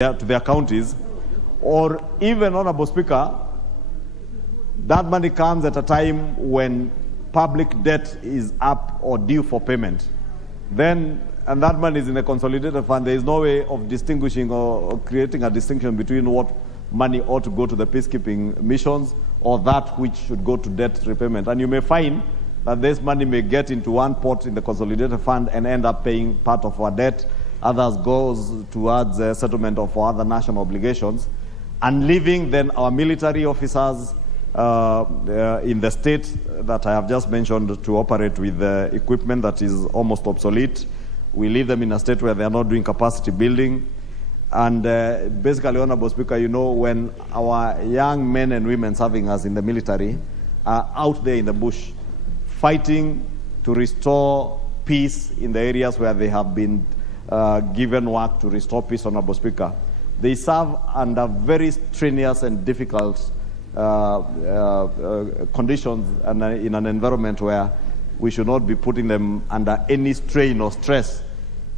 to their counties, or even, Honorable Speaker, that money comes at a time when public debt is up or due for payment. Then, and that money is in a consolidated fund, there is no way of distinguishing or creating a distinction between what money ought to go to the peacekeeping missions or that which should go to debt repayment. And you may find that this money may get into one pot in the consolidated fund and end up paying part of our debt. Others goes towards the settlement of other national obligations, and leaving then our military officers in the state that I have just mentioned to operate with equipment that is almost obsolete. We leave them in a state where they are not doing capacity building. And basically, Honorable Speaker, you know, when our young men and women serving us in the military are out there in the bush fighting to restore peace in the areas where they have been given work to restore peace, Honorable Speaker, they serve under very strenuous and difficult conditions and in an environment where we should not be putting them under any strain or stress,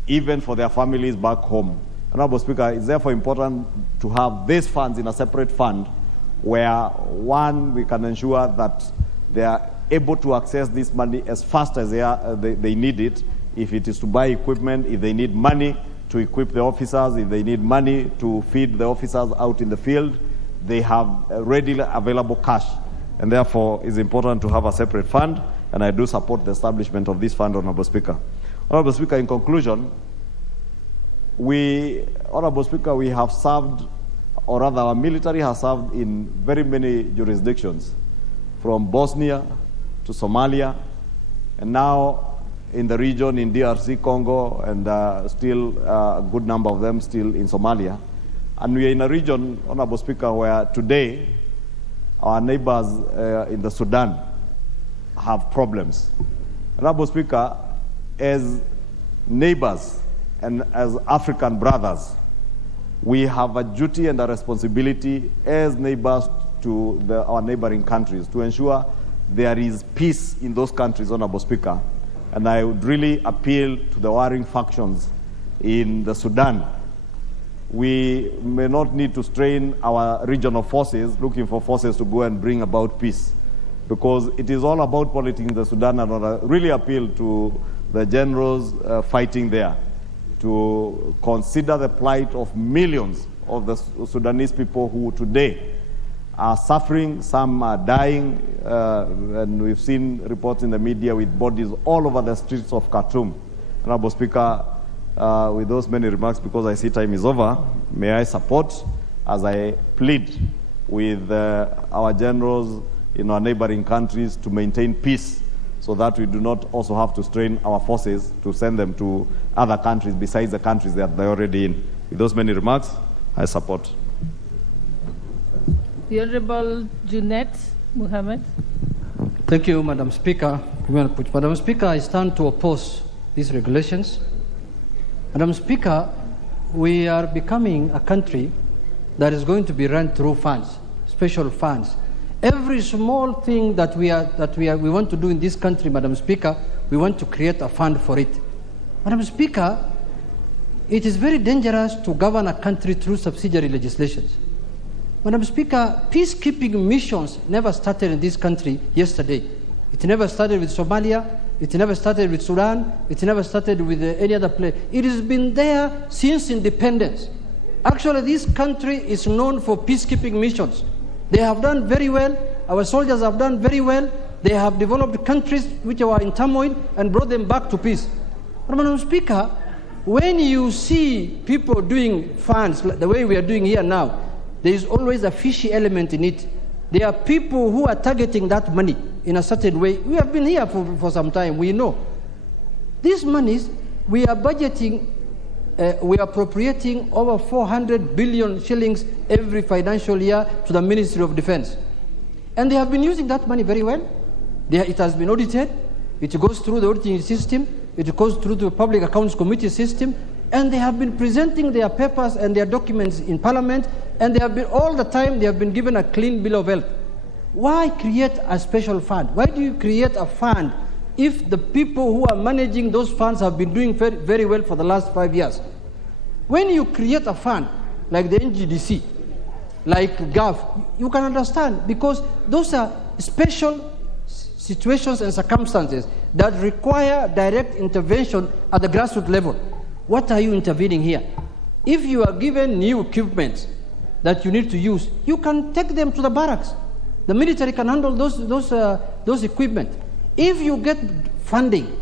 even for their families back home. Honorable Speaker, it's therefore important to have these funds in a separate fund where, one, we can ensure that they are able to access this money as fast as they need it. If it is to buy equipment, if they need money to equip the officers, if they need money to feed the officers out in the field, they have readily available cash. And therefore, it's important to have a separate fund, and I do support the establishment of this fund, Honorable Speaker. Honorable Speaker, in conclusion, Honorable Speaker, we have served, or rather our military has served in very many jurisdictions, from Bosnia to Somalia, and now in the region in DRC, Congo, and still a good number of them still in Somalia. And we are in a region, Honorable Speaker, where today our neighbors in the Sudan have problems. Honorable Speaker, as neighbors and as African brothers, we have a duty and a responsibility as neighbors to our neighboring countries to ensure there is peace in those countries, Honorable Speaker. And I would really appeal to the warring factions in the Sudan. We may not need to strain our regional forces, looking for forces to go and bring about peace, because it is all about politics in the Sudan, and I really appeal to the generals fighting there to consider the plight of millions of the Sudanese people who today are suffering, some are dying, and we've seen reports in the media with bodies all over the streets of Khartoum. Honorable Speaker, with those many remarks, because I see time is over, may I support as I plead with our generals in our neighboring countries to maintain peace, so that we do not also have to strain our forces to send them to other countries besides the countries that they're already in. With those many remarks, I support. The Honorable Junet Mohammed. Thank you, Madam Speaker. Madam Speaker, I stand to oppose these regulations. Madam Speaker, we are becoming a country that is going to be run through funds, special funds. Every small thing that we want to do in this country, Madam Speaker, we want to create a fund for it. Madam Speaker, it is very dangerous to govern a country through subsidiary legislations. Madam Speaker, peacekeeping missions never started in this country yesterday. It never started with Somalia. It never started with Sudan. It never started with any other place. It has been there since independence. Actually, this country is known for peacekeeping missions. They have done very well. Our soldiers have done very well. They have developed countries which were in turmoil and brought them back to peace. But Madam Speaker, when you see people doing funds like the way we are doing here now, there is always a fishy element in it. There are people who are targeting that money in a certain way. We have been here for some time, we know. These monies, we are budgeting, we are appropriating over 400 billion shillings every financial year to the Ministry of Defense. And they have been using that money very well. It has been audited. It goes through the auditing system. It goes through the Public Accounts Committee system. And they have been presenting their papers and their documents in Parliament, and they have been, all the time, they have been given a clean bill of health. Why create a special fund? Why do you create a fund if the people who are managing those funds have been doing very, very well for the last 5 years. When you create a fund, like the NGDC, like GAF, you can understand, because those are special situations and circumstances that require direct intervention at the grassroots level. What are you intervening here? If you are given new equipment that you need to use, you can take them to the barracks. The military can handle those equipment. If you get funding,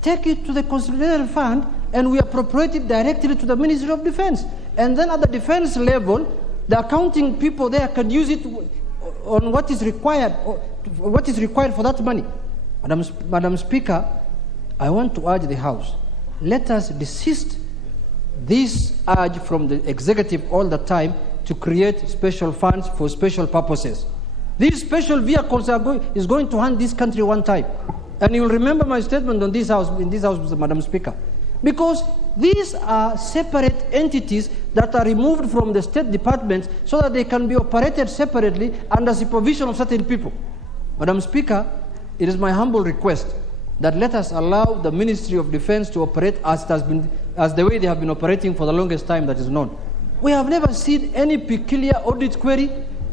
take it to the consolidated fund and we appropriate it directly to the Ministry of Defense. And then at the defense level, the accounting people there can use it on what is required for that money. Madam Speaker, I want to urge the House, let us desist this urge from the executive all the time to create special funds for special purposes. These special vehicles is going to hand this country one time. And you'll remember my statement in this house, Madam Speaker. Because these are separate entities that are removed from the state departments so that they can be operated separately under supervision of certain people. Madam Speaker, it is my humble request that let us allow the Ministry of Defense to operate as the way they have been operating for the longest time that is known. We have never seen any peculiar audit query.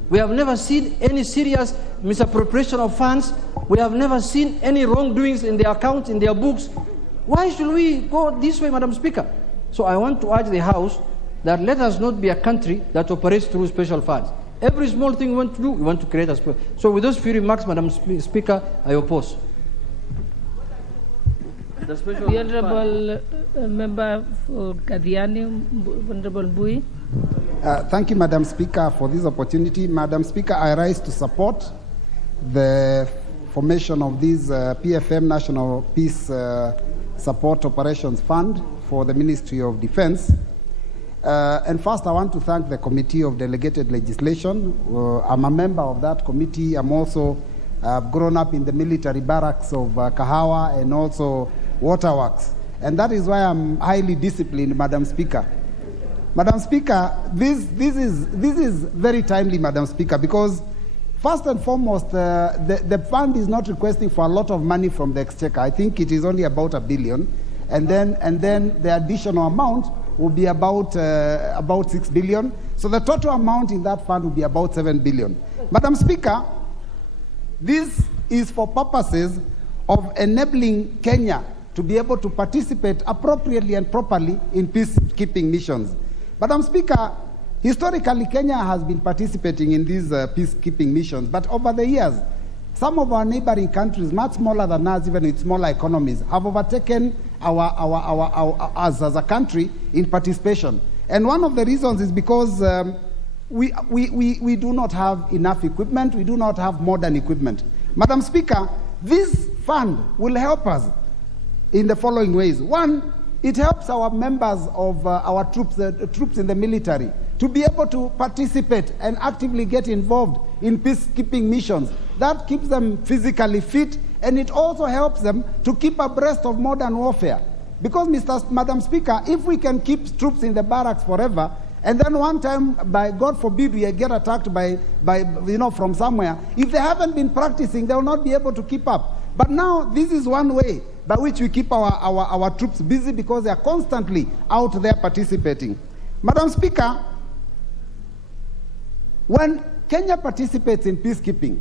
We have never seen any serious misappropriation of funds. We have never seen any wrongdoings in their accounts, in their books. Why should we go this way, Madam Speaker? So I want to urge the House that let us not be a country that operates through special funds. Every small thing we want to do, we want to create a special. So with those few remarks, Madam Speaker, I oppose. The Honourable Member for Kadiani, Honourable Bui. Thank you, Madam Speaker, for this opportunity. Madam Speaker, I rise to support the formation of this PFM National Peace Support Operations Fund for the Ministry of Defense. And first, I want to thank the Committee of Delegated Legislation. I'm a member of that committee. I'm also grown up in the military barracks of Kahawa and also Waterworks. And that is why I'm highly disciplined, Madam Speaker. Madam Speaker, this is very timely, Madam Speaker, because first and foremost, the fund is not requesting for a lot of money from the Exchequer. I think it is only about $1 billion. And then the additional amount will be about $6 billion. So the total amount in that fund will be about $7 billion. Madam Speaker, this is for purposes of enabling Kenya to be able to participate appropriately and properly in peacekeeping missions. Madam Speaker, historically Kenya has been participating in these peacekeeping missions, but over the years, some of our neighboring countries, much smaller than us, even with smaller economies, have overtaken us as a country in participation. And one of the reasons is because we do not have enough equipment, we do not have modern equipment. Madam Speaker, this fund will help us in the following ways. One, it helps our members of our troops in the military to be able to participate and actively get involved in peacekeeping missions. That keeps them physically fit, and it also helps them to keep abreast of modern warfare. Because, Madam Speaker, if we can keep troops in the barracks forever, and then one time, by God forbid, we get attacked by from somewhere, if they haven't been practicing, they will not be able to keep up. But now, this is one way by which we keep our troops busy, because they are constantly out there participating. Madam Speaker, when Kenya participates in peacekeeping,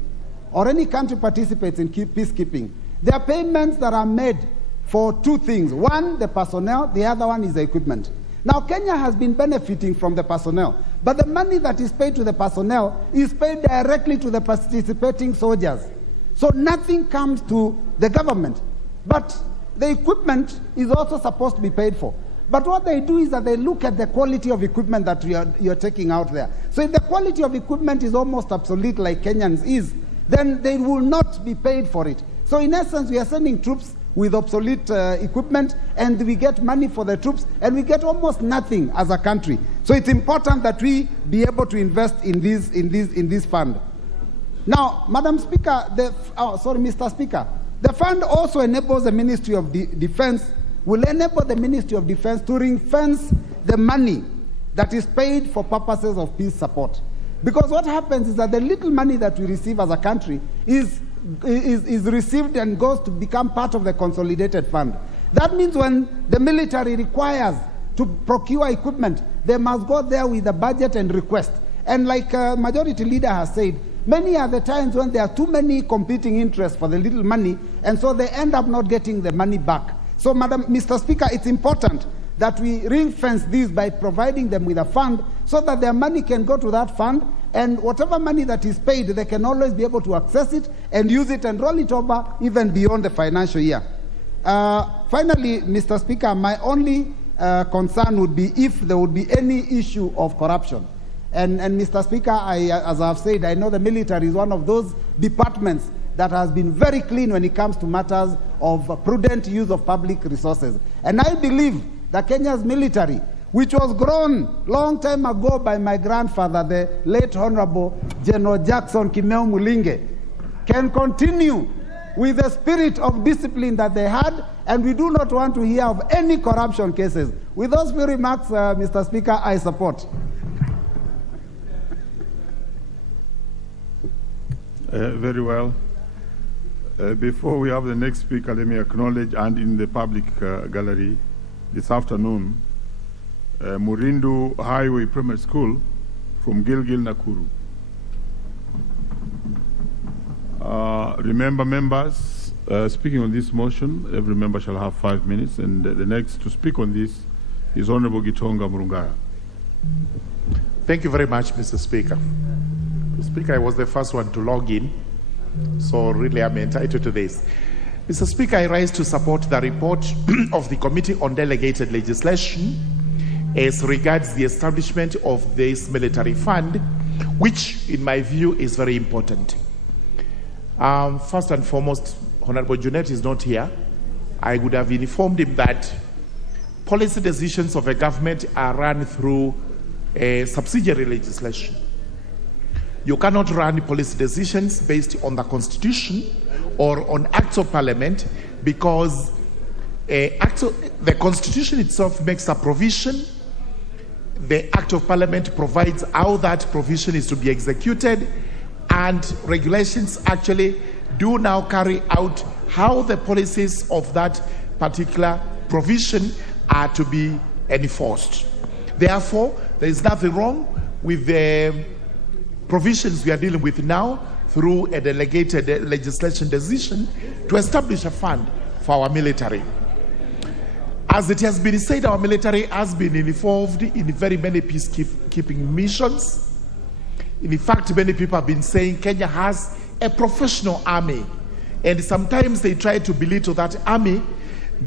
or any country participates in peacekeeping, there are payments that are made for two things. One, the personnel, the other one is the equipment. Now, Kenya has been benefiting from the personnel, but the money that is paid to the personnel is paid directly to the participating soldiers. So nothing comes to the government. But the equipment is also supposed to be paid for. But what they do is that they look at the quality of equipment that you're taking out there. So if the quality of equipment is almost obsolete like Kenyans is, then they will not be paid for it. So in essence, we are sending troops with obsolete equipment, and we get money for the troops, and we get almost nothing as a country. So it's important that we be able to invest in this fund. Now, Madam Speaker, Mr. Speaker, the fund also enables the Ministry of Defense, will enable the Ministry of Defense to ring-fence the money that is paid for purposes of peace support. Because what happens is that the little money that we receive as a country is received and goes to become part of the consolidated fund. That means when the military requires to procure equipment, they must go there with a budget and request. And like Majority Leader has said, many are the times when there are too many competing interests for the little money, and so they end up not getting the money back. So, Mr. Speaker, it's important that we ring-fence this by providing them with a fund so that their money can go to that fund, and whatever money that is paid, they can always be able to access it and use it and roll it over even beyond the financial year. Finally, Mr. Speaker, my only concern would be if there would be any issue of corruption. And Mr. Speaker, as I've said, I know the military is one of those departments that has been very clean when it comes to matters of prudent use of public resources. And I believe that Kenya's military, which was grown long time ago by my grandfather, the late Honorable General Jackson Kimeu Mulinge, can continue with the spirit of discipline that they had, and we do not want to hear of any corruption cases. With those few remarks, Mr. Speaker, I support. Very well. Before we have the next speaker, let me acknowledge, and in the public gallery this afternoon, Murindu Highway Primary School from Gilgil, Nakuru. Remember, members, speaking on this motion, every member shall have 5 minutes, and the next to speak on this is Honorable Gitonga Murungara. Thank you very much, Mr. Speaker. Mr. Speaker, I was the first one to log in, so really I'm entitled to this. Mr. Speaker, I rise to support the report of the Committee on Delegated Legislation as regards the establishment of this military fund, which in my view is very important. First and foremost, Honorable Junet is not here. I would have informed him that policy decisions of a government are run through a subsidiary legislation. You cannot run policy decisions based on the Constitution or on acts of Parliament, because the Constitution itself makes a provision. The Act of Parliament provides how that provision is to be executed, and regulations actually do now carry out how the policies of that particular provision are to be enforced. Therefore, there is nothing wrong with the provisions we are dealing with now through a delegated legislation decision to establish a fund for our military. As it has been said, our military has been involved in very many peacekeeping missions. In fact, many people have been saying Kenya has a professional army, and sometimes they try to belittle that army,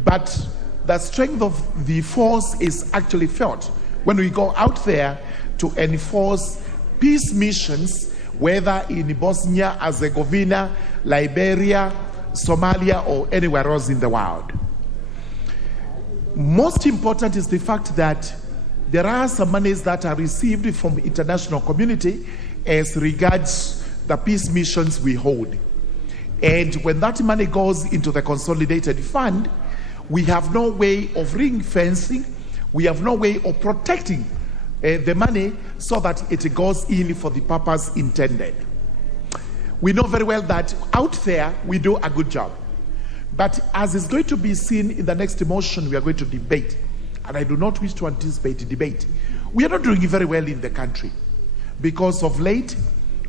but the strength of the force is actually felt when we go out there to enforce peace missions, whether in Bosnia, Herzegovina, Liberia, Somalia, or anywhere else in the world. Most important is the fact that there are some monies that are received from the international community as regards the peace missions we hold. And when that money goes into the consolidated fund, we have no way of ring fencing, we have no way of protecting the money so that it goes in for the purpose intended. We know very well that out there we do a good job. But as is going to be seen in the next motion we are going to debate, and I do not wish to anticipate the debate, we are not doing very well in the country. Because of late,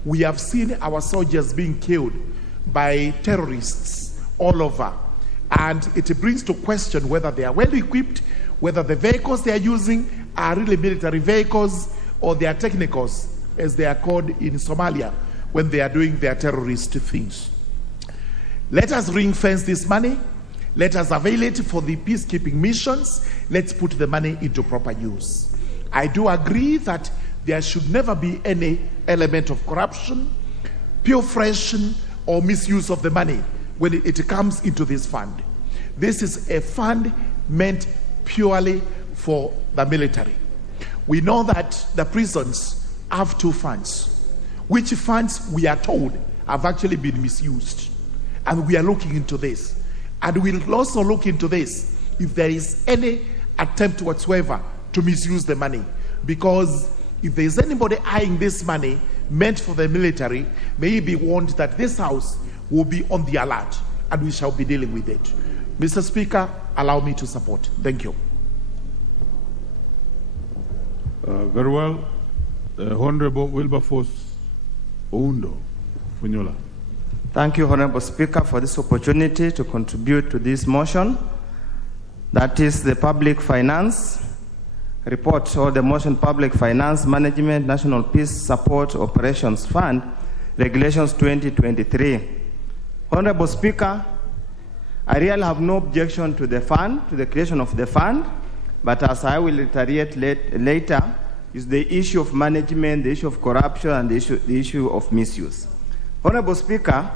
we have seen our soldiers being killed by terrorists all over. And it brings to question whether they are well equipped, whether the vehicles they are using are really military vehicles, or they are technicals, as they are called in Somalia, when they are doing their terrorist things. Let us ring fence this money. Let us avail it for the peacekeeping missions. Let's put the money into proper use. I do agree that there should never be any element of corruption, pilferation, or misuse of the money when it comes into this fund. This is a fund meant purely for the military. We know that the prisons have two funds, which funds we are told have actually been misused. And we are looking into this. And we'll also look into this if there is any attempt whatsoever to misuse the money. Because if there is anybody eyeing this money meant for the military, may he be warned that this House will be on the alert, and we shall be dealing with it. Mr. Speaker, allow me to support. Thank you. Very well. Honorable Wilberforce Oundo Funyola. Thank you, Honorable Speaker, for this opportunity to contribute to this motion. That is the Public Finance Report, or the motion Public Finance Management National Peace Support Operations Fund, Regulations 2023. Honorable Speaker, I really have no objection to the fund, to the creation of the fund, but as I will reiterate later, is the issue of management, the issue of corruption, and the issue of misuse. Honorable Speaker,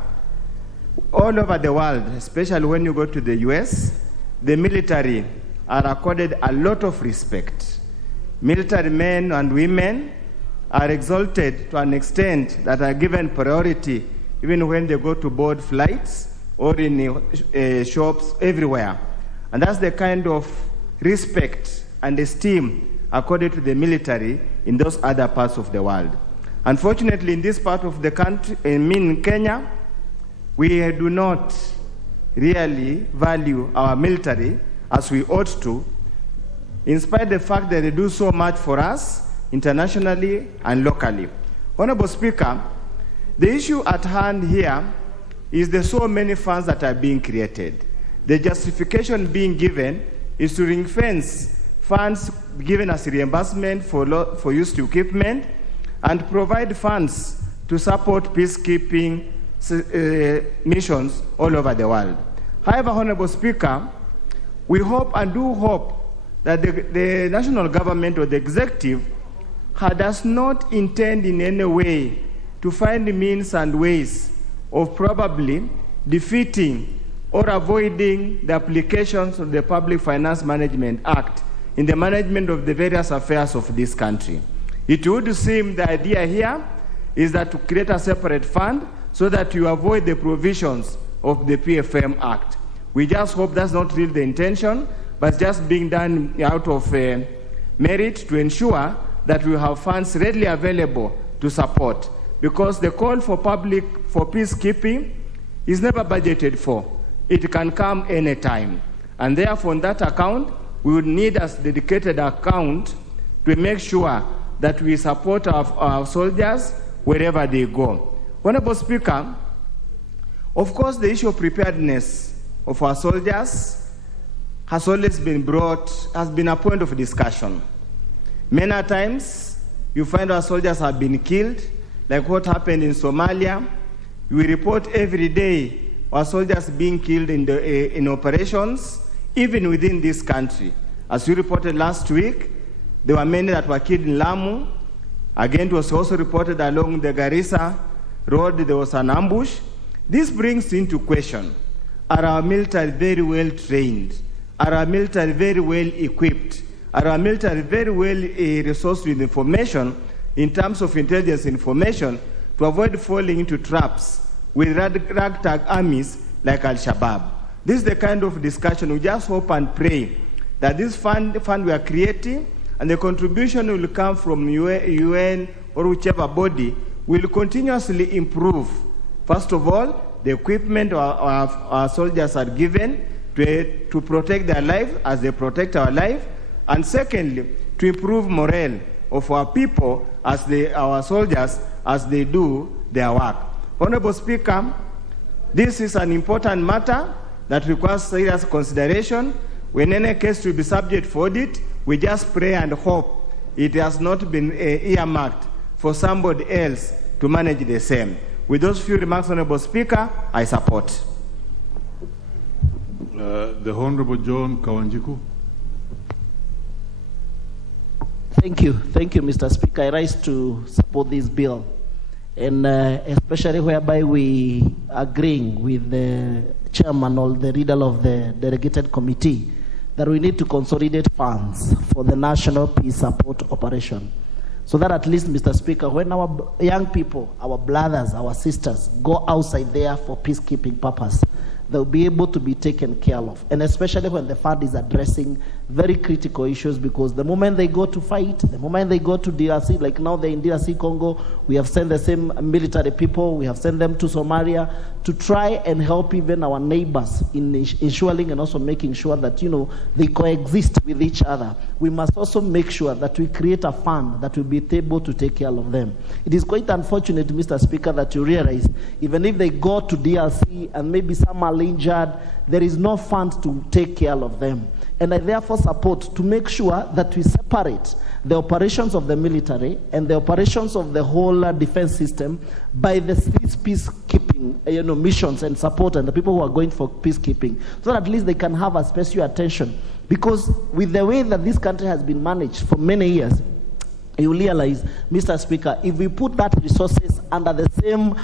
all over the world, especially when you go to the US, the military are accorded a lot of respect. Military men and women are exalted to an extent that are given priority even when they go to board flights or in shops everywhere. And that's the kind of respect and esteem accorded to the military in those other parts of the world. Unfortunately, in this part of the country, in Kenya, we do not really value our military as we ought to, in spite of the fact that they do so much for us internationally and locally. Honorable Speaker, the issue at hand here is the so many funds that are being created. The justification being given is to ring-fence funds given as reimbursement for used equipment and provide funds to support peacekeeping missions all over the world. However, Honorable Speaker, we hope and do hope that the national government or the executive does not intend in any way to find means and ways of probably defeating or avoiding the applications of the Public Finance Management Act in the management of the various affairs of this country. It would seem the idea here is that to create a separate fund so that you avoid the provisions of the PFM Act. We just hope that's not really the intention, but just being done out of merit to ensure that we have funds readily available to support. Because the call for peacekeeping is never budgeted for. It can come anytime. And therefore, on that account, we would need a dedicated account to make sure that we support our soldiers wherever they go. Honorable Speaker, of course, the issue of preparedness of our soldiers has always been has been a point of discussion. Many times, you find our soldiers have been killed, like what happened in Somalia. We report every day our soldiers being killed in operations, even within this country. As we reported last week, there were many that were killed in Lamu. Again, it was also reported along the Garissa Road, there was an ambush. This brings into question, are our military very well trained? Are our military very well equipped? Are our military very well resourced with information in terms of intelligence information to avoid falling into traps with ragtag armies like Al-Shabaab? This is the kind of discussion we just hope and pray that this fund we are creating and the contribution will come from UN or whichever body will continuously improve. First of all, the equipment our soldiers are given to protect their life as they protect our life, and secondly, to improve morale of our people our soldiers as they do their work. Honorable Speaker, this is an important matter that requires serious consideration. When any case will be subject for audit, we just pray and hope it has not been earmarked for somebody else to manage the same. With those few remarks, Honorable Speaker, I support. The Honorable John Kawanjiku. Thank you, Mr. Speaker. I rise to support this bill, and especially whereby we agreeing with the chairman or the leader of the delegated committee that we need to consolidate funds for the National Peace Support Operation. So that at least, Mr. Speaker, when our young people, our brothers, our sisters go outside there for peacekeeping purpose, they'll be able to be taken care of. And especially when the fund is addressing very critical issues, because the moment they go to fight, the moment they go to DRC, like now they're in DRC Congo, we have sent the same military people, we have sent them to Somalia to try and help even our neighbors in ensuring and also making sure that, they coexist with each other. We must also make sure that we create a fund that will be able to take care of them. It is quite unfortunate, Mr. Speaker, that you realize even if they go to DRC and maybe some are injured, there is no fund to take care of them. And I therefore support to make sure that we separate the operations of the military and the operations of the whole defense system by these peacekeeping missions and support, and the people who are going for peacekeeping, so that at least they can have a special attention. Because with the way that this country has been managed for many years, you realize, Mr. Speaker, if we put that resources under the same,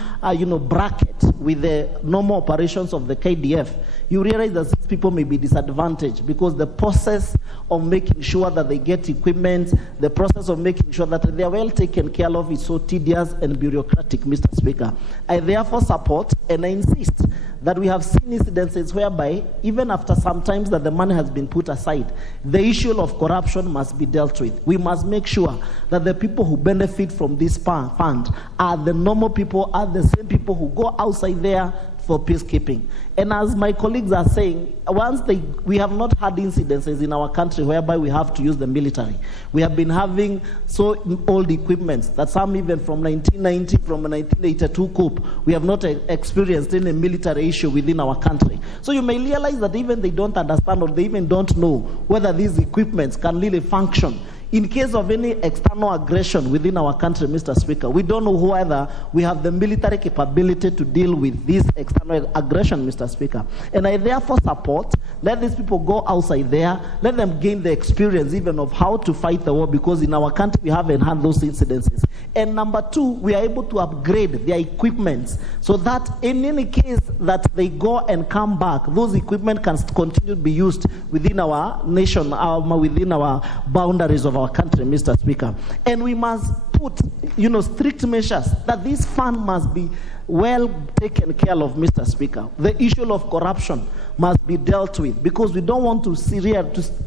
bracket with the normal operations of the KDF, you realize that these people may be disadvantaged, because the process of making sure that they get equipment, the process of making sure that they are well taken care of is so tedious and bureaucratic, Mr. Speaker. I therefore support and I insist that we have seen incidences whereby, even after some times that the money has been put aside, the issue of corruption must be dealt with. We must make sure that the people who benefit from this fund are the normal people, are the same people who go outside there for peacekeeping. And as my colleagues are saying, we have not had incidences in our country whereby we have to use the military. We have been having so old equipments that some even from 1990, from 1982 coup, we have not experienced any military issue within our country. So you may realize that even they don't understand, or they even don't know whether these equipments can really function in case of any external aggression within our country, Mr. Speaker. We don't know whether we have the military capability to deal with this external aggression, Mr. Speaker. And I therefore support, let these people go outside there, let them gain the experience even of how to fight the war, because in our country we haven't had those incidences. And number two, we are able to upgrade their equipment so that in any case that they go and come back, those equipment can continue to be used within our nation, within our boundaries of our country, Mr. Speaker. And we must put, strict measures that this fund must be well taken care of, Mr. Speaker. The issue of corruption must be dealt with, because we don't want to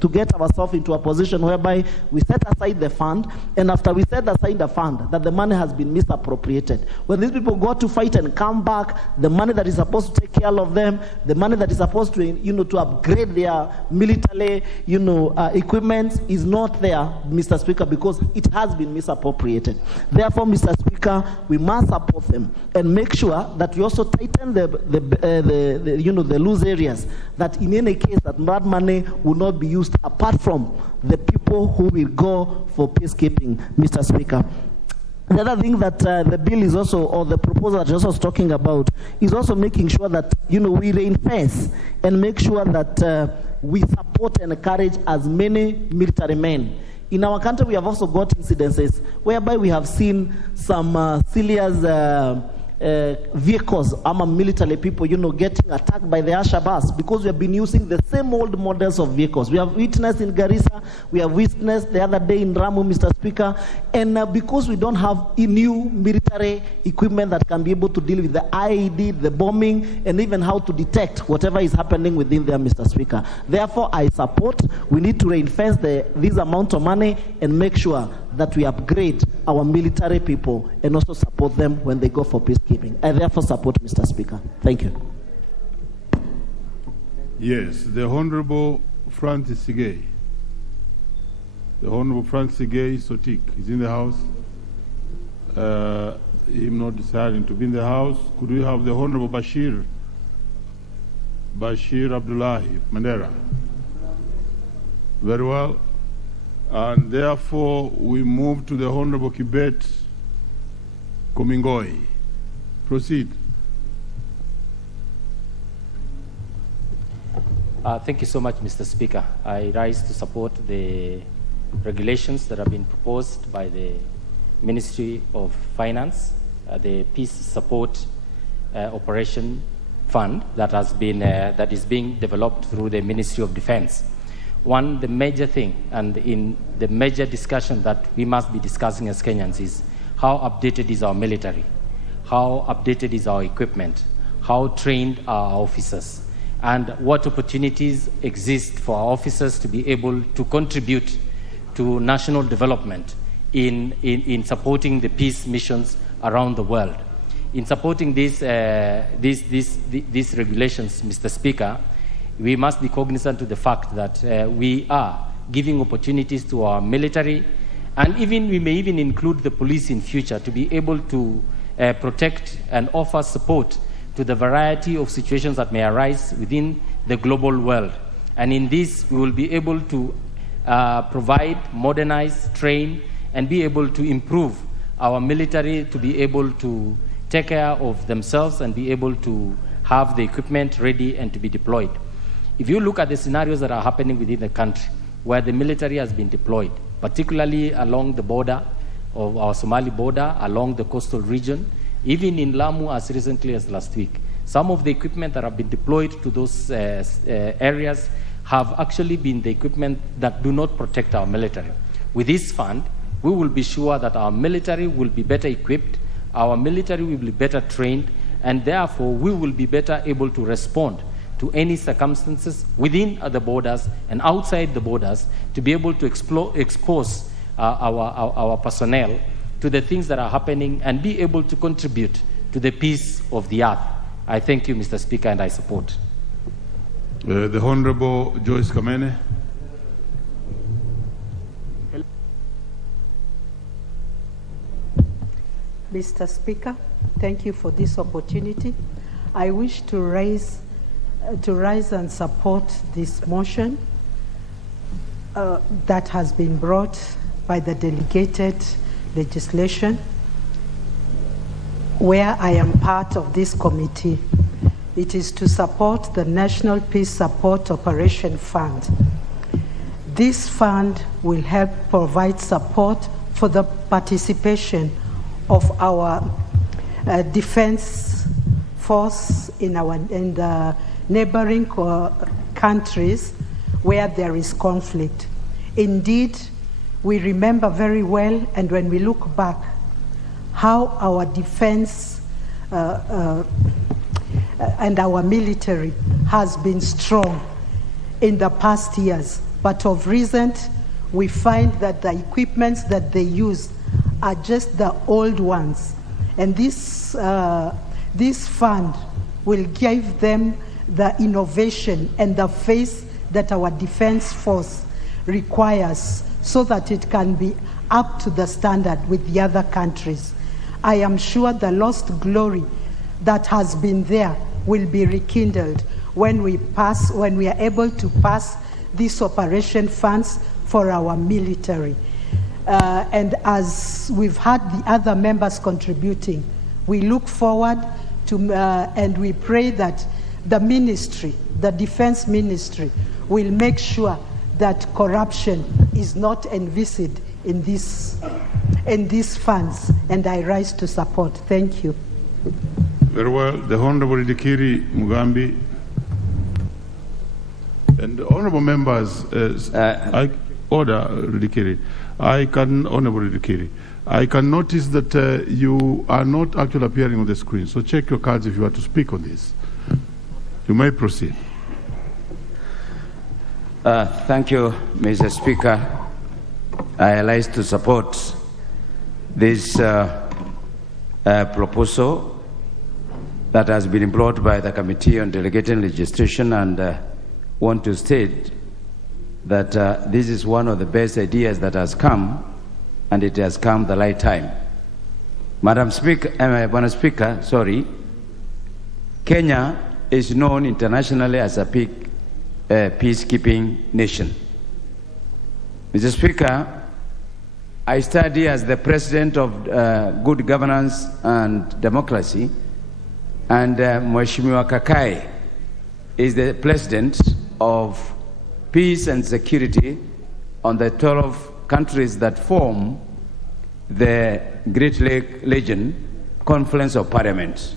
get ourselves into a position whereby we set aside the fund, and after we set aside the fund, that the money has been misappropriated. When these people go to fight and come back, the money that is supposed to take care of them, the money that is supposed to, to upgrade their military, equipment is not there, Mr. Speaker, because it has been misappropriated. Therefore, Mr. Speaker, we must support them and make sure that we also tighten the loose areas, that in any case that money will not be used apart from the people who will go for peacekeeping, Mr. Speaker. The other thing that the bill is also, or the proposal that you're also talking about, is also making sure that, we reinforce and make sure that we support and encourage as many military men. In our country, we have also got incidences whereby we have seen some serious vehicles, military people, getting attacked by the Al-Shabaab, because we have been using the same old models of vehicles. We have witnessed in Garissa, we have witnessed the other day in Ramu, Mr. Speaker, and because we don't have new military equipment that can be able to deal with the IED, the bombing, and even how to detect whatever is happening within there, Mr. Speaker. Therefore, I support, we need to reinforce this amount of money and make sure that we upgrade our military people and also support them when they go for peacekeeping. I therefore support, Mr. Speaker. Thank you. Yes, the Honorable Francis Sigay. The Honorable Francis Sigay Sotik is in the House. Him not deciding to be in the House. Could we have the Honorable Bashir Abdullahi Mandera? Very well. And therefore, we move to the Honorable Kibet Komingoi. Proceed. Thank you so much, Mr. Speaker. I rise to support the regulations that have been proposed by the Ministry of Finance, the Peace Support Operation Fund that is being developed through the Ministry of Defense. The major thing, and in the major discussion that we must be discussing as Kenyans, is how updated is our military, how updated is our equipment, how trained are our officers. and what opportunities exist for our officers to be able to contribute to national development in supporting the peace missions around the world. In supporting these regulations, Mr. Speaker, we must be cognizant of the fact that we are giving opportunities to our military, and we may even include the police in future to be able to protect and offer support to the variety of situations that may arise within the global world. And in this, we will be able to provide, modernize, train, and be able to improve our military to be able to take care of themselves and be able to have the equipment ready and to be deployed. If you look at the scenarios that are happening within the country where the military has been deployed, particularly along the border of our Somali border, along the coastal region, even in Lamu as recently as last week, some of the equipment that have been deployed to those areas have actually been the equipment that do not protect our military. With this fund, we will be sure that our military will be better equipped, our military will be better trained, and therefore we will be better able to respond to any circumstances within the borders and outside the borders to be able to expose our personnel to the things that are happening and be able to contribute to the peace of the earth. I thank you, Mr. Speaker, and I support. The Honorable Joyce Kamene. Mr. Speaker, thank you for this opportunity. I wish to rise and support this motion that has been brought by the delegated legislation, where I am part of this committee. It is to support the National Peace Support Operation Fund. This fund will help provide support for the participation of our defense force in the neighboring countries where there is conflict. Indeed, we remember very well, and when we look back, how our defense and our military has been strong in the past years. But of recent, we find that the equipments that they use are just the old ones. And this fund will give them the innovation and the face that our defense force requires so that it can be up to the standard with the other countries. I am sure the lost glory that has been there will be rekindled when we are able to pass these operation funds for our military. And as we've had the other members contributing, we look forward to, and we pray that the ministry, the defense ministry, will make sure that corruption is not envisaged in these funds, and I rise to support. Thank you. Very well. The Honorable Dikiri Mugambi. And honorable members, Honorable Dikiri, I can notice that you are not actually appearing on the screen, so check your cards if you are to speak on this. You may proceed. Thank you, Mr. Speaker. I rise to support this proposal that has been brought by the Committee on Delegated Legislation, and want to state that this is one of the best ideas that has come, and it has come the right time. Madam Speaker, Kenya is known internationally as a peacekeeping nation. Mr. Speaker, I study as the president of Good Governance and Democracy, and Mheshimiwa Kakai is the president of Peace and Security on the 12 countries that form the Great Lake Region Conference of Parliaments.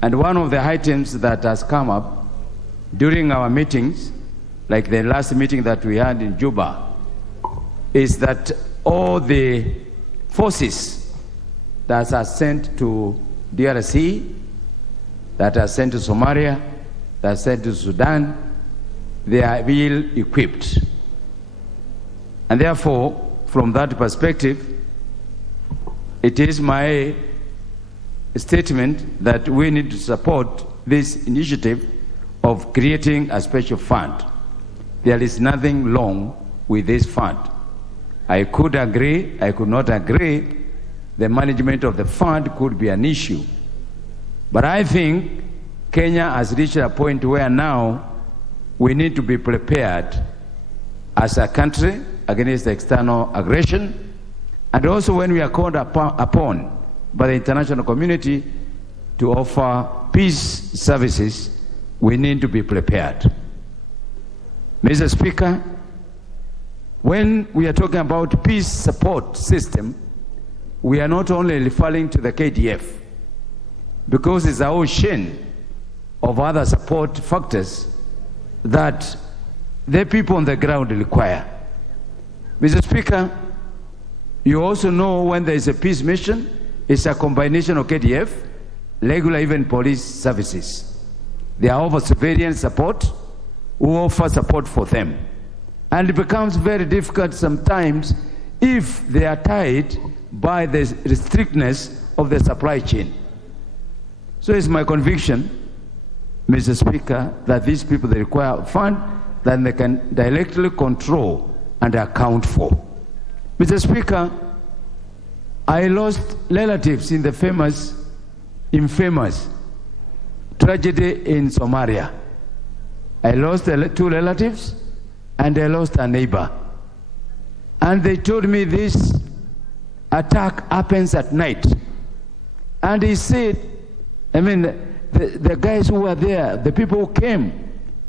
And one of the items that has come up during our meetings, like the last meeting that we had in Juba, is that all the forces that are sent to DRC, that are sent to Somalia, that said to Sudan, they are ill equipped. And therefore, from that perspective, it is my statement that we need to support this initiative of creating a special fund. There is nothing wrong with this fund. I could agree, I could not agree. The management of the fund could be an issue. But I think Kenya has reached a point where now we need to be prepared as a country against external aggression, and also when we are called upon by the international community to offer peace services, we need to be prepared. Mr. Speaker, when we are talking about peace support system, we are not only referring to the KDF, because it's a ocean of other support factors that the people on the ground require. Mr. Speaker, you also know when there is a peace mission, it's a combination of KDF, regular even police services. They are offer civilian support, who offer support for them. And it becomes very difficult sometimes if they are tied by the strictness of the supply chain. So it's my conviction, Mr. Speaker, that these people, they require a fund that they can directly control and account for. Mr. Speaker, I lost relatives in the infamous tragedy in Somalia. I lost 2 relatives and I lost a neighbor. And they told me this attack happens at night. And he said, the guys who were there, the people who came,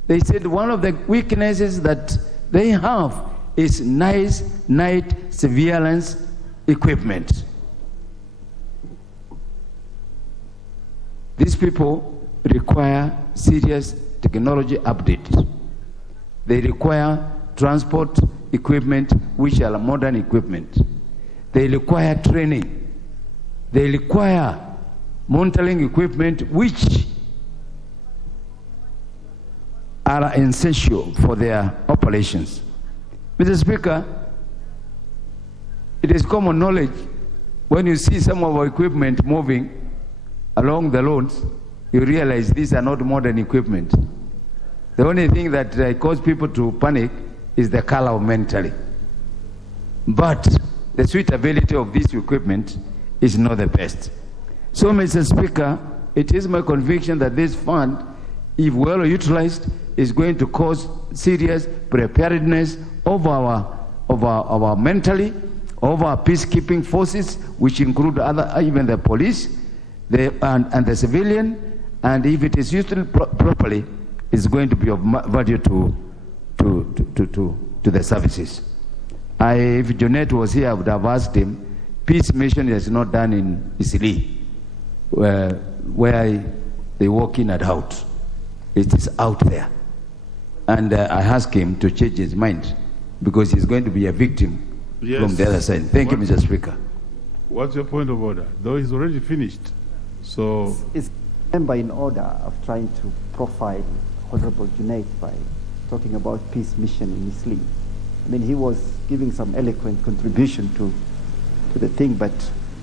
they said one of the weaknesses that they have is night surveillance equipment. These people require serious technology updates. They require transport equipment, which are modern equipment. They require training. They require monitoring equipment, which are essential for their operations. Mr. Speaker, it is common knowledge when you see some of our equipment moving along the roads, you realize these are not modern equipment. The only thing that causes people to panic is the color mentally. But the suitability of this equipment is not the best. So, Mr. Speaker, it is my conviction that this fund, if well utilized, is going to cause serious preparedness of our mentally, of our peacekeeping forces, which include even the police, and the civilian, and if it is used properly, it's going to be of value to the services. If Jonette was here, I would have asked him. Peace mission is not done in Isili, where they walk in and out. It is out there. And I asked him to change his mind because he's going to be a victim from the other side. Thank you, Mr. Speaker. What's your point of order? Though he's already finished. So it's member in order of trying to profile Honorable Junaid by talking about peace mission in Isli. I mean, he was giving some eloquent contribution to the thing, but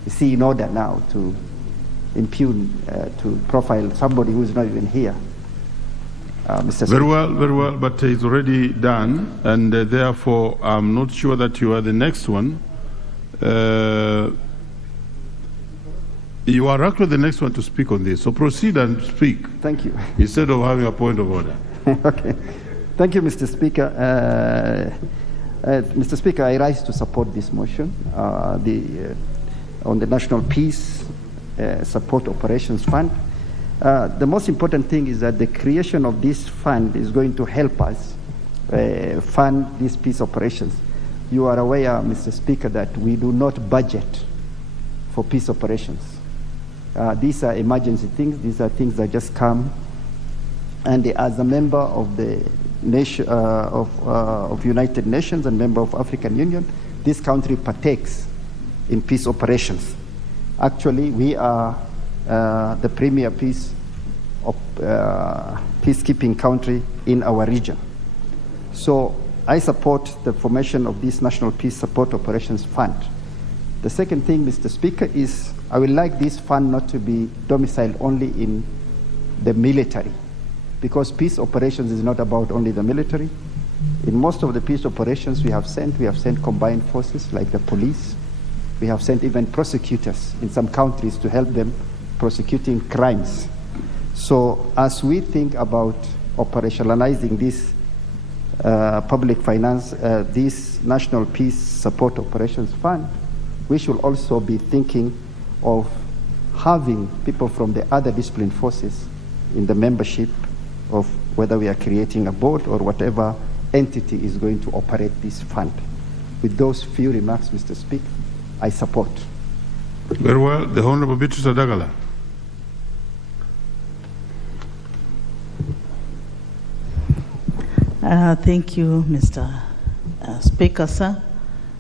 you see, in order now to impugn, to profile somebody who's not even here. Mr. Very well, but it's already done, and therefore I'm not sure that you are the next one. You are actually the next one to speak on this, so proceed and speak. Thank you. Instead of having a point of order. Okay. Thank you, Mr. Speaker. Mr. Speaker, I rise to support this motion on the National Peace Support Operations Fund. The most important thing is that the creation of this fund is going to help us fund these peace operations. You are aware, Mr. Speaker, that we do not budget for peace operations. These are emergency things. These are things that just come. And as a member of the nation of United Nations and member of African Union, this country partakes in peace operations. Actually, we are the premier peace peacekeeping country in our region. So I support the formation of this National Peace Support Operations Fund. The second thing, Mr. Speaker, is I would like this fund not to be domiciled only in the military, because peace operations is not about only the military. In most of the peace operations we have sent combined forces like the police. We have sent even prosecutors in some countries to help them prosecuting crimes. So as we think about operationalizing this public finance, this National Peace Support Operations Fund, we should also be thinking of having people from the other disciplined forces in the membership of whether we are creating a board or whatever entity is going to operate this fund. With those few remarks, Mr. Speaker, I support. Very well. The Honorable Beatrice Adagala. Thank you, Mr. Speaker, sir.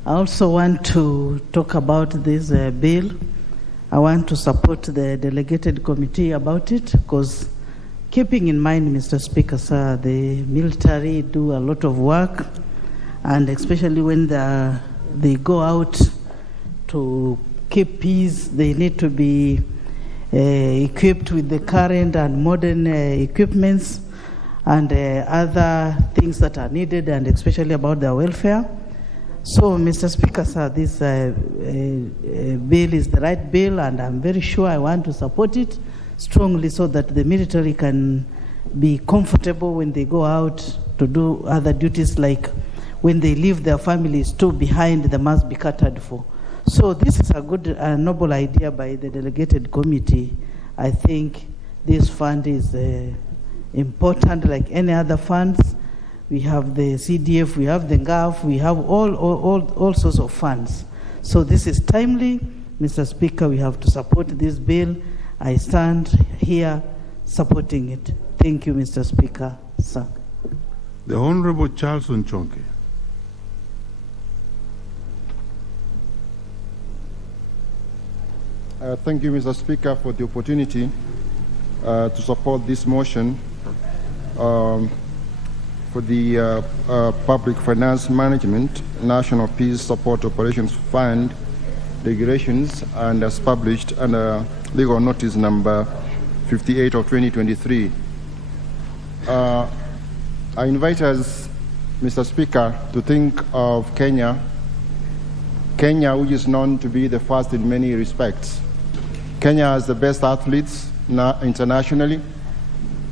I also want to talk about this bill. I want to support the delegated committee about it, because keeping in mind, Mr. Speaker, sir, the military do a lot of work, and especially when they go out to keep peace, they need to be equipped with the current and modern equipments and other things that are needed, and especially about their welfare. So, Mr. Speaker, sir, this bill is the right bill, and I'm very sure I want to support it strongly so that the military can be comfortable when they go out to do other duties, like when they leave their families too behind, they must be catered for. So this is a good, noble idea by the delegated committee. I think this fund is important like any other funds. We have the CDF, we have the GAF, we have all sorts of funds. So this is timely. Mr. Speaker, we have to support this bill. I stand here supporting it. Thank you, Mr. Speaker, sir. The Honorable Charles Nchonke. Thank you, Mr. Speaker, for the opportunity to support this motion for the Public Finance Management National Peace Support Operations Fund regulations, and as published under legal notice number 58 of 2023. I invite us, Mr. Speaker, to think of Kenya, which is known to be the first in many respects. Kenya has the best athletes internationally.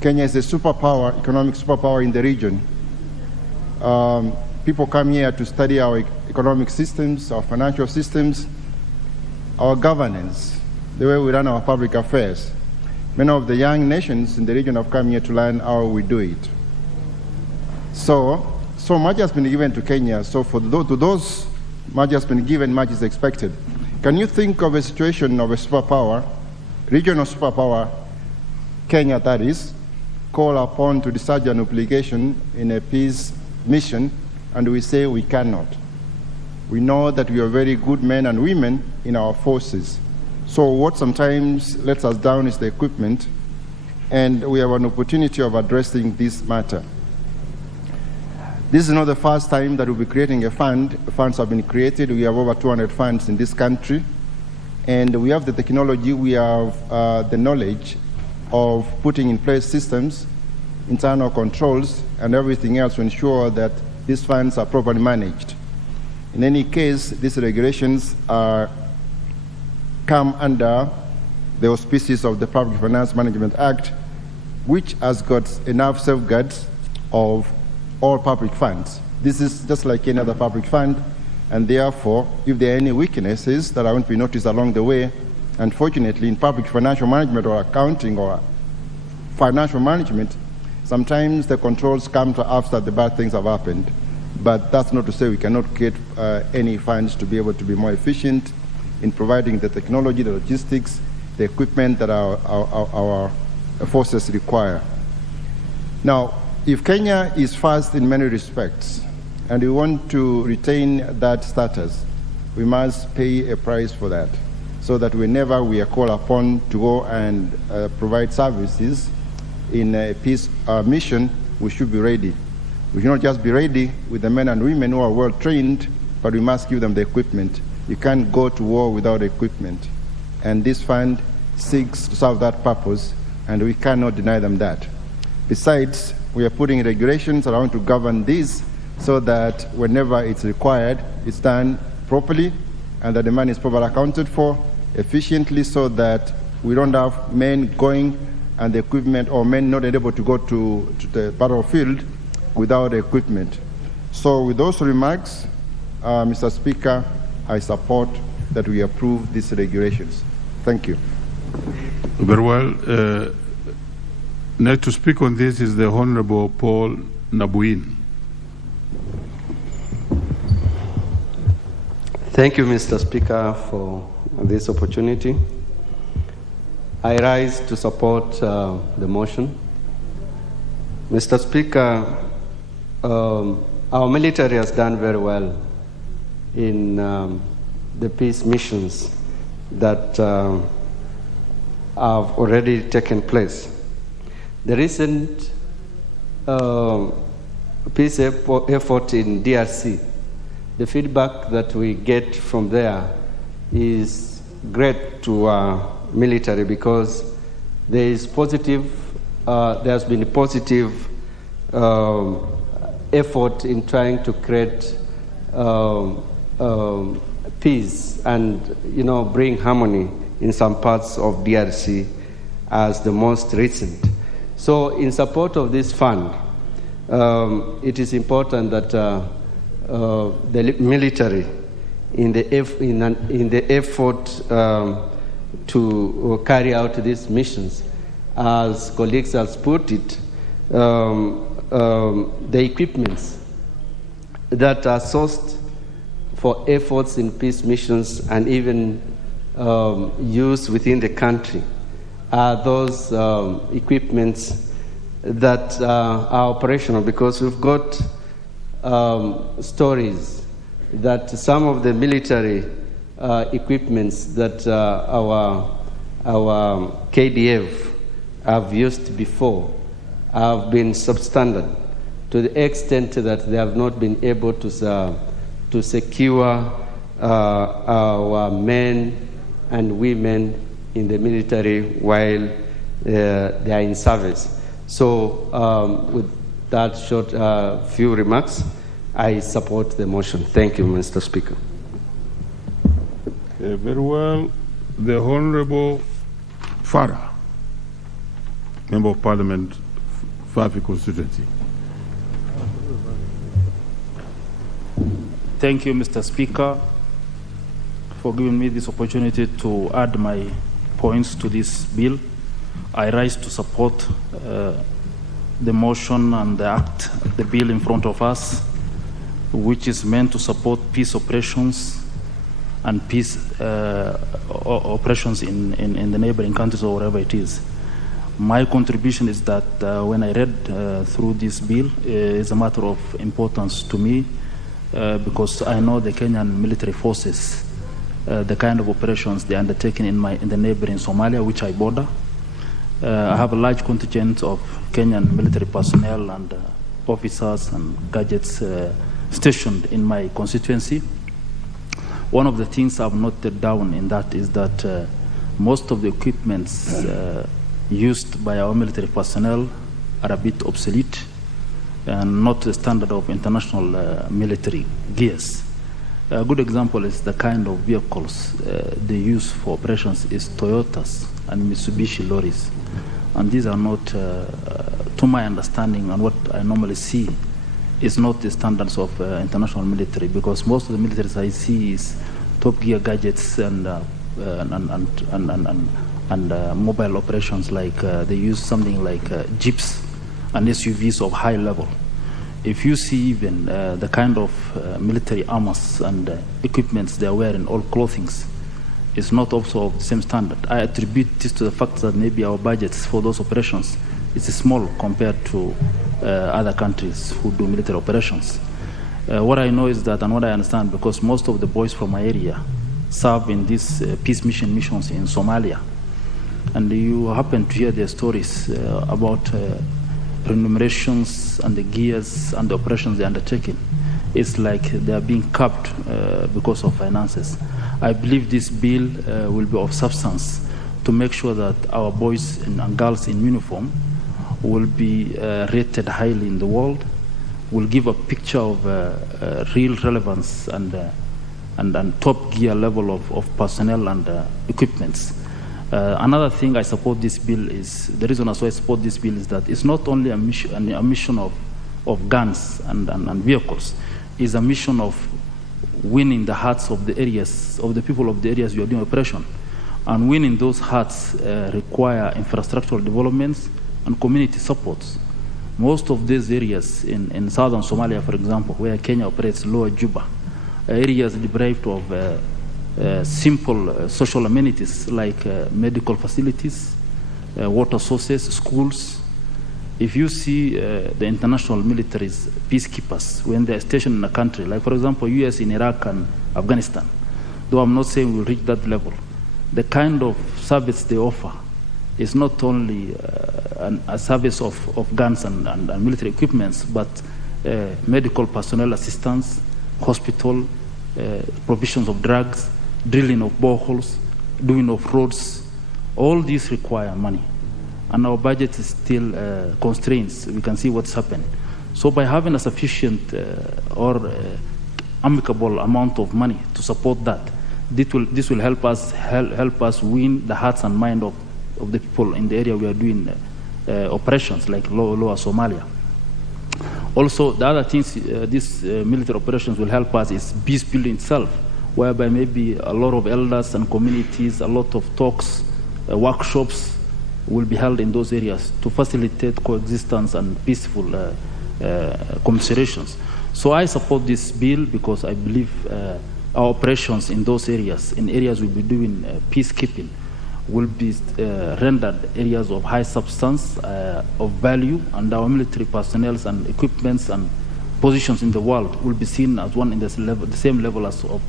Kenya is a superpower, economic superpower in the region. People come here to study our economic systems, our financial systems, our governance, the way we run our public affairs. Many of the young nations in the region have come here to learn how we do it. So much has been given to Kenya. So to those, much has been given, much is expected. Can you think of a situation of a superpower, regional superpower, Kenya that is, call upon to discharge an obligation in a peace mission, and we say we cannot? We know that we are very good men and women in our forces. So what sometimes lets us down is the equipment, and we have an opportunity of addressing this matter. This is not the first time that we'll be creating a fund. Funds have been created. We have over 200 funds in this country, and we have the technology, we have the knowledge of putting in place systems, internal controls, and everything else to ensure that these funds are properly managed. In any case, these regulations come under the auspices of the Public Finance Management Act, which has got enough safeguards of all public funds. This is just like any other public fund, and therefore, if there are any weaknesses that are going to be noticed along the way, unfortunately, in public financial management or accounting or financial management, sometimes the controls come to after the bad things have happened. But that's not to say we cannot create any funds to be able to be more efficient in providing the technology, the logistics, the equipment that our forces require. Now, if Kenya is first in many respects, and we want to retain that status, we must pay a price for that, so that whenever we are called upon to go and provide services, in a peace mission, we should be ready. We should not just be ready with the men and women who are well trained, but we must give them the equipment. You can't go to war without equipment. And this fund seeks to serve that purpose, and we cannot deny them that. Besides, we are putting regulations around to govern this so that whenever it's required, it's done properly and that the money is properly accounted for efficiently, so that we don't have men going and the equipment, or men not able to go to the battlefield without equipment. So with those remarks, Mr. Speaker, I support that we approve these regulations. Thank you. Very well. Next to speak on this is the Honorable Paul Nabuin. Thank you, Mr. Speaker, for this opportunity. I rise to support the motion. Mr. Speaker, our military has done very well in the peace missions that have already taken place. The recent peace effort in DRC, the feedback that we get from there is great to our military, because there is positive, there has been a positive effort in trying to create peace and bring harmony in some parts of DRC as the most recent. So in support of this fund, it is important that the military, in the effort to carry out these missions, as colleagues have put it, the equipments that are sourced for efforts in peace missions and even used within the country are those equipments that are operational, because we've got stories that some of the military equipments that our KDF have used before have been substandard, to the extent that they have not been able to secure our men and women in the military while they are in service. So with that short few remarks, I support the motion. Thank you, Mr. Speaker. Very well. The Honorable Farah, Member of Parliament, Fafi constituency. Thank you, Mr. Speaker, for giving me this opportunity to add my points to this bill. I rise to support the motion and the bill in front of us, which is meant to support peace operations and peace operations in the neighboring countries or wherever it is. My contribution is that when I read through this bill, it's a matter of importance to me because I know the Kenyan military forces, the kind of operations they are undertaking in the neighboring Somalia, which I border. I have a large contingent of Kenyan military personnel and officers and gadgets stationed in my constituency. One of the things I've noted down in that is that most of the equipments used by our military personnel are a bit obsolete and not the standard of international military gears. A good example is the kind of vehicles they use for operations is Toyotas and Mitsubishi lorries. And these are not, to my understanding and what I normally see, is not the standards of international military, because most of the militaries I see is top gear gadgets and mobile operations, like they use something like jeeps and SUVs of high level. If you see even the kind of military armors and equipments they are wearing, all clothings, is not also of the same standard. I attribute this to the fact that maybe our budgets for those operations is small compared to other countries who do military operations. What I know is that, and what I understand, because most of the boys from my area serve in these peace missions in Somalia, and you happen to hear their stories about remunerations and the gears and the operations they're undertaking, it's like they are being capped because of finances. I believe this bill will be of substance to make sure that our boys and girls in uniform will be rated highly in the world, will give a picture of real relevance and top gear level of personnel and equipments. Another thing I support this bill is, the reason I support this bill is that it's not only a mission of guns and vehicles, it's a mission of winning the hearts of the areas, of the people of the areas we are doing operation. And winning those hearts require infrastructural developments and community supports. Most of these areas in southern Somalia, for example, where Kenya operates, Lower Juba, areas deprived of simple social amenities like medical facilities, water sources, schools. If you see the international militaries, peacekeepers, when they're stationed in a country, like for example, US in Iraq and Afghanistan, though I'm not saying we'll reach that level, the kind of service they offer is not only a service of guns and military equipments, but medical personnel assistance, hospital, provisions of drugs, drilling of boreholes, doing of roads. All these require money. And our budget is still constraints. We can see what's happened. So by having a sufficient or amicable amount of money to support that, this will help us win the hearts and mind of the people in the area we are doing operations like Lower Somalia. Also, the other things these military operations will help us is peace building itself, whereby maybe a lot of elders and communities, a lot of talks, workshops will be held in those areas to facilitate coexistence and peaceful commiserations. So I support this bill because I believe our operations in those areas, in areas we'll be doing peacekeeping, will be rendered areas of high substance, of value, and our military personnel and equipments and positions in the world will be seen as one in the same level as of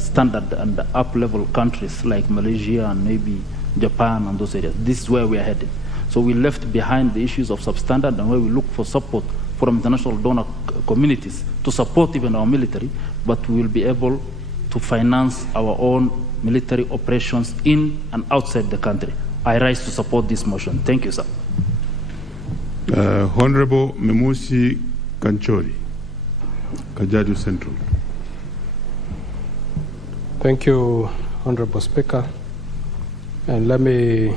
standard and up-level countries like Malaysia and maybe Japan and those areas. This is where we are headed. So we left behind the issues of substandard and where we look for support from international donor communities to support even our military, but we will be able to finance our own military operations in and outside the country. I rise to support this motion. Thank you, sir. Honorable Memusi Kanchori, Kajiado Central. Thank you, Honorable Speaker. And let me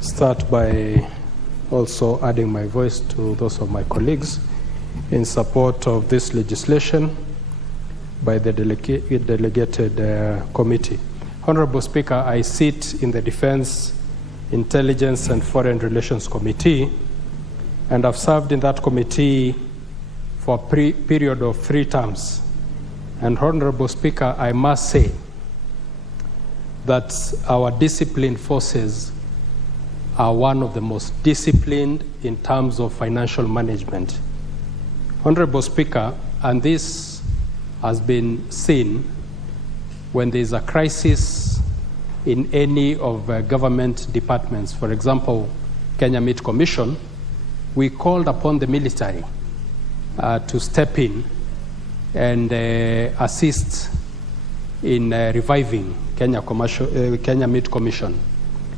start by also adding my voice to those of my colleagues in support of this legislation by the delegated committee. Honorable Speaker, I sit in the Defense, Intelligence and Foreign Relations Committee, and I've served in that committee for a period of 3 terms. And Honorable Speaker, I must say that our disciplined forces are one of the most disciplined in terms of financial management. Honorable Speaker, and this has been seen when there is a crisis in any of government departments. For example, Kenya Meat Commission, we called upon the military to step in and assist in reviving Kenya Meat Commission.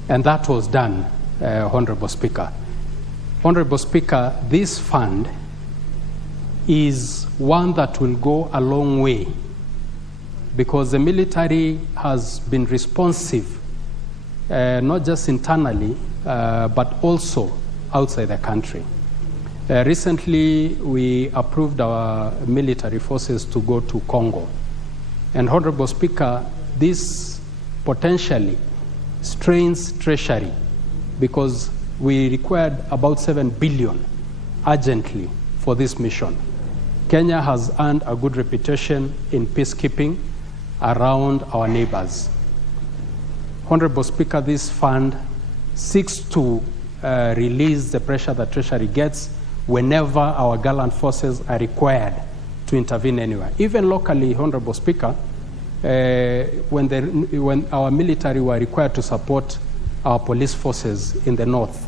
And that was done, Honorable Speaker. Honorable Speaker, this fund is one that will go a long way because the military has been responsive, not just internally, but also outside the country. Recently, we approved our military forces to go to Congo. And Honorable Speaker, this potentially strains Treasury because we required about 7 billion urgently for this mission. Kenya has earned a good reputation in peacekeeping around our neighbors. Honorable Speaker, this fund seeks to release the pressure that Treasury gets whenever our gallant forces are required to intervene anywhere. Even locally, Honorable Speaker, when our military were required to support our police forces in the north.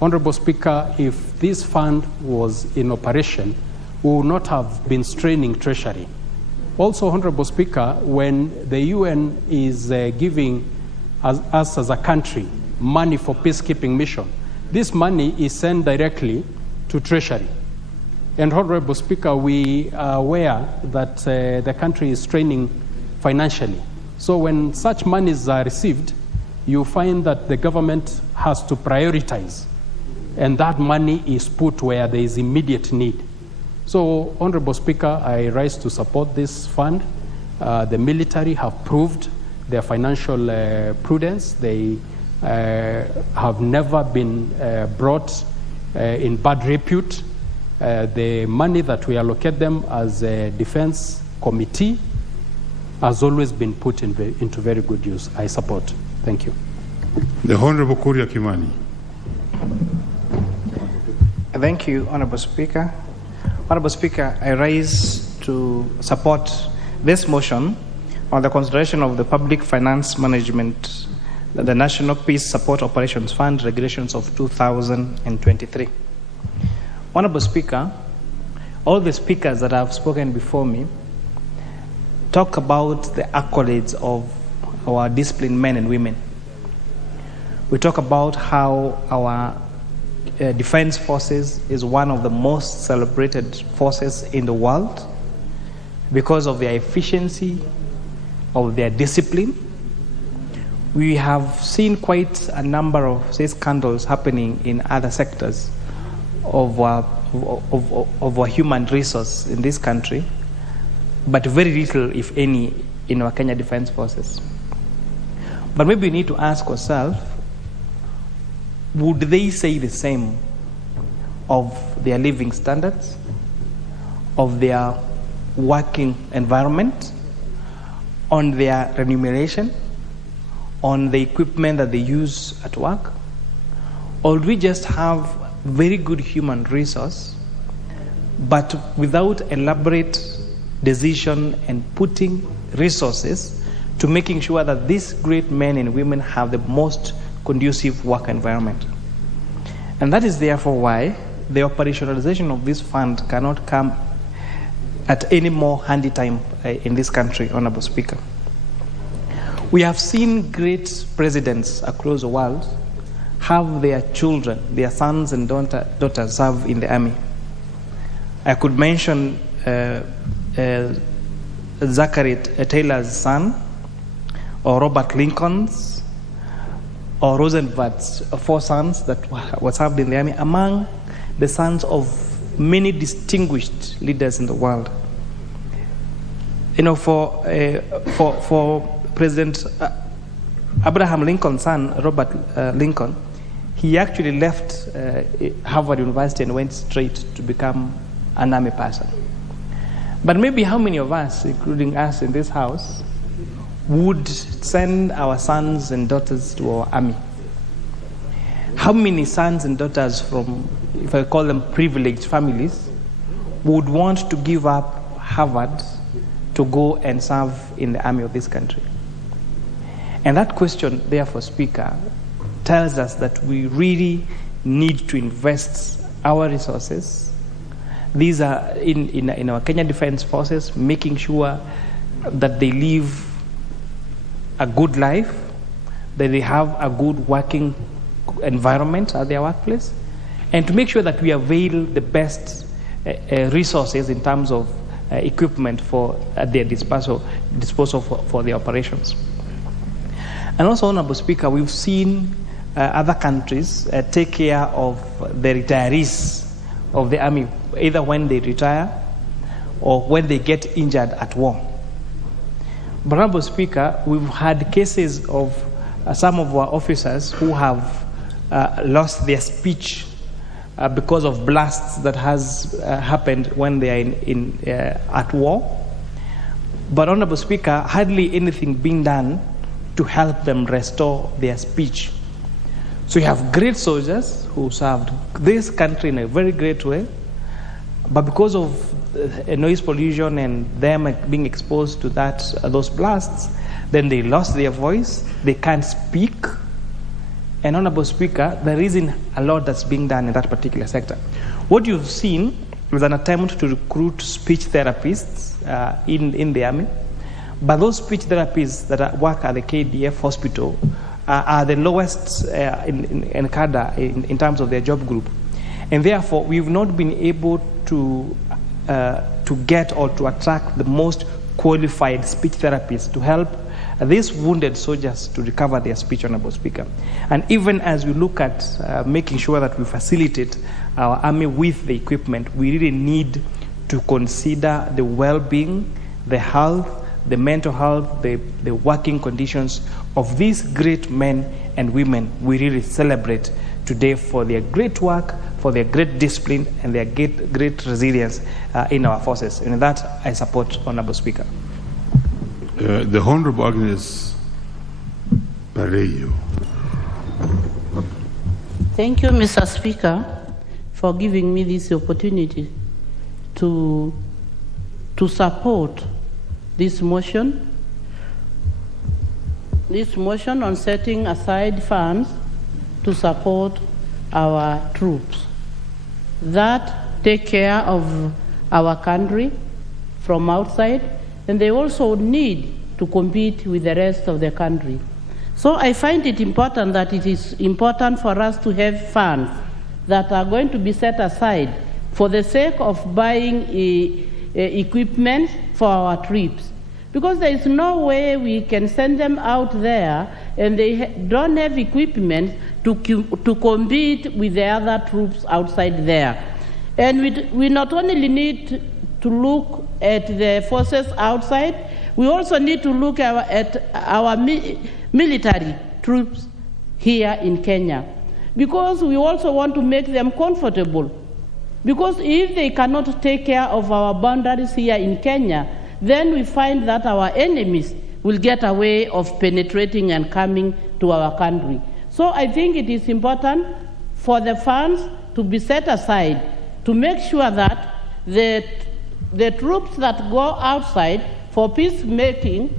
Honorable Speaker, if this fund was in operation, we would not have been straining Treasury. Also, Honorable Speaker, when the UN is giving us as a country money for peacekeeping mission, this money is sent directly to Treasury. And Honorable Speaker, we are aware that the country is straining financially. So when such monies are received, you find that the government has to prioritize, and that money is put where there is immediate need. So, Honorable Speaker, I rise to support this fund. The military have proved their financial prudence. They have never been brought in bad repute. The money that we allocate them as a defense committee has always been put into very good use. I support. Thank you. The Honorable Kuria Kimani. Thank you, Honorable Speaker. Honorable Speaker, I rise to support this motion on the consideration of the Public Finance Management, the National Peace Support Operations Fund regulations of 2023. Honorable Speaker, all the speakers that have spoken before me talk about the accolades of our disciplined men and women. We talk about how our defense forces is one of the most celebrated forces in the world because of their efficiency, of their discipline. We have seen quite a number of scandals happening in other sectors of our human resource in this country, but very little, if any, in our Kenya Defense Forces. But maybe we need to ask ourselves, would they say the same of their living standards, of their working environment, on their remuneration, on the equipment that they use at work? Or do we just have very good human resource, but without elaborate decision and putting resources to making sure that these great men and women have the most conducive work environment? And that is therefore why the operationalization of this fund cannot come at any more handy time in this country, Honorable Speaker. We have seen great presidents across the world have their children, their sons and daughters serve in the army. I could mention Zachary Taylor's son, or Robert Lincoln's, or Roosevelt's 4 sons that were served in the army, among the sons of many distinguished leaders in the world. You know, for President Abraham Lincoln's son, Robert Lincoln, he actually left Harvard University and went straight to become an army person. But maybe how many of us, including us in this house, would send our sons and daughters to our army? How many sons and daughters from, if I call them privileged families, would want to give up Harvard to go and serve in the army of this country? And that question, therefore, Speaker, tells us that we really need to invest our resources. These are in our Kenya Defense Forces, making sure that they live a good life, that they have a good working environment at their workplace, and to make sure that we avail the best resources in terms of equipment for at their disposal for the operations. And also, Honorable Speaker, we've seen other countries take care of the retirees of the army, either when they retire or when they get injured at war. But, Honorable Speaker, we've had cases of some of our officers who have lost their speech because of blasts that has happened when they are at war. But, Honorable Speaker, hardly anything being done to help them restore their speech. So you have great soldiers who served this country in a very great way, but because of noise pollution and them being exposed to those blasts, then they lost their voice, they can't speak, And Honorable Speaker, there isn't a lot that's being done in that particular sector. What you've seen is an attempt to recruit speech therapists in the army, but those speech therapists that work at the KDF hospital are the lowest in cadre in terms of their job group. And therefore, we've not been able to get or to attract the most qualified speech therapists to help these wounded soldiers to recover their speech, Honorable Speaker. And even as we look at making sure that we facilitate our army with the equipment, we really need to consider the well-being, the health, the mental health, the working conditions of these great men and women we really celebrate today for their great work, for their great discipline, and their great resilience in our forces. And in that, I support Honorable Speaker. The Honorable Agnes Parejo. Thank you, Mr. Speaker, for giving me this opportunity to support this motion on setting aside funds to support our troops that take care of our country from outside, and they also need to compete with the rest of the country. So I find it important that it is important for us to have funds that are going to be set aside for the sake of buying equipment for our troops. Because there is no way we can send them out there and they don't have equipment to compete with the other troops outside there. And we not only need to look at the forces outside, we also need to look at our military troops here in Kenya. Because we also want to make them comfortable. Because if they cannot take care of our boundaries here in Kenya, then we find that our enemies will get a way of penetrating and coming to our country. So I think it is important for the funds to be set aside to make sure that the troops that go outside for peacemaking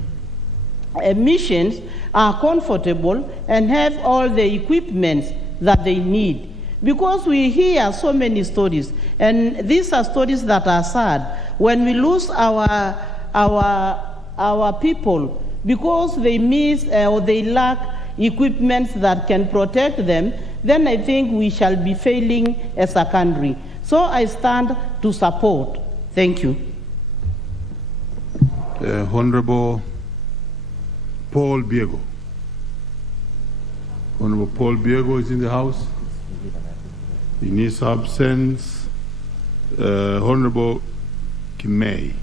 missions are comfortable and have all the equipment that they need. Because we hear so many stories, and these are stories that are sad. When we lose our people because they miss or they lack equipment that can protect them, then I think we shall be failing as a country. So I stand to support. Thank you. Honorable Paul Biego. Honorable Paul Biego is in the House. In his absence, Honorable Kimei.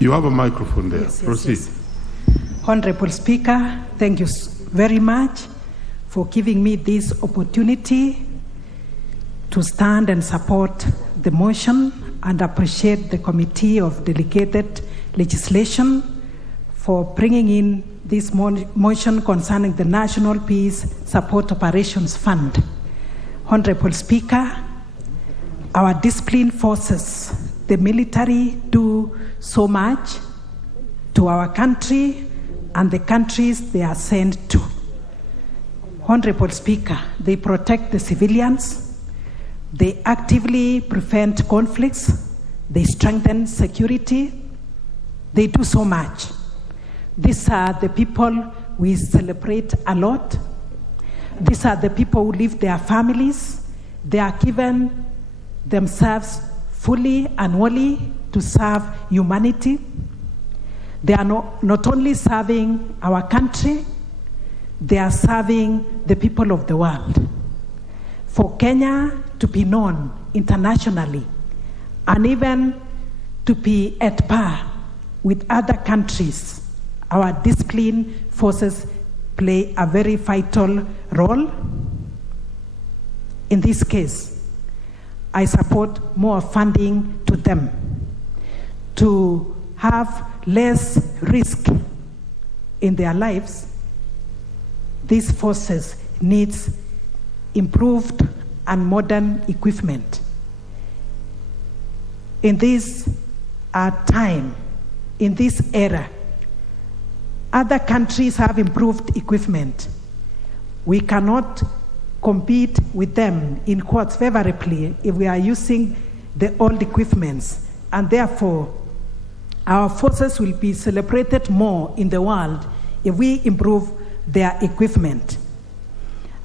You have a microphone there. Yes, Proceed. Yes. Honorable Speaker, thank you very much for giving me this opportunity to stand and support the motion and appreciate the Committee of Delegated Legislation for bringing in this motion concerning the National Peace Support Operations Fund. Honorable Speaker, our disciplined forces, the military, do so much to our country and the countries they are sent to. Honorable Speaker, they protect the civilians, they actively prevent conflicts, they strengthen security, they do so much. These are the people we celebrate a lot. These are the people who leave their families. They are given themselves fully and wholly to serve humanity. They are not only serving our country, they are serving the people of the world. For Kenya to be known internationally and even to be at par with other countries, our disciplined forces play a very vital role. In this case, I support more funding to them to have less risk in their lives. These forces needs improved and modern equipment. In this time, in this era, other countries have improved equipment. We cannot compete with them in quotes favorably if we are using the old equipments, and therefore our forces will be celebrated more in the world if we improve their equipment.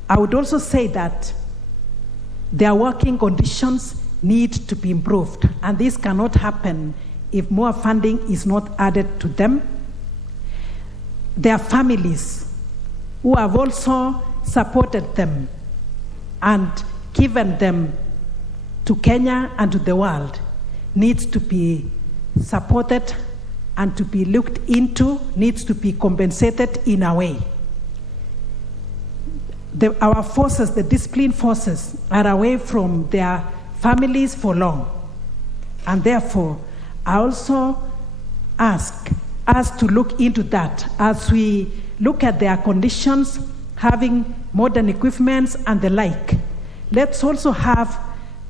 I would also say that their working conditions need to be improved, and this cannot happen if more funding is not added to them. Their families, who have also supported them and given them to Kenya and to the world, needs to be supported and to be looked into, needs to be compensated in a way. Our forces, the disciplined forces, are away from their families for long. And therefore, I also ask us to look into that as we look at their conditions, having modern equipments and the like. Let's also have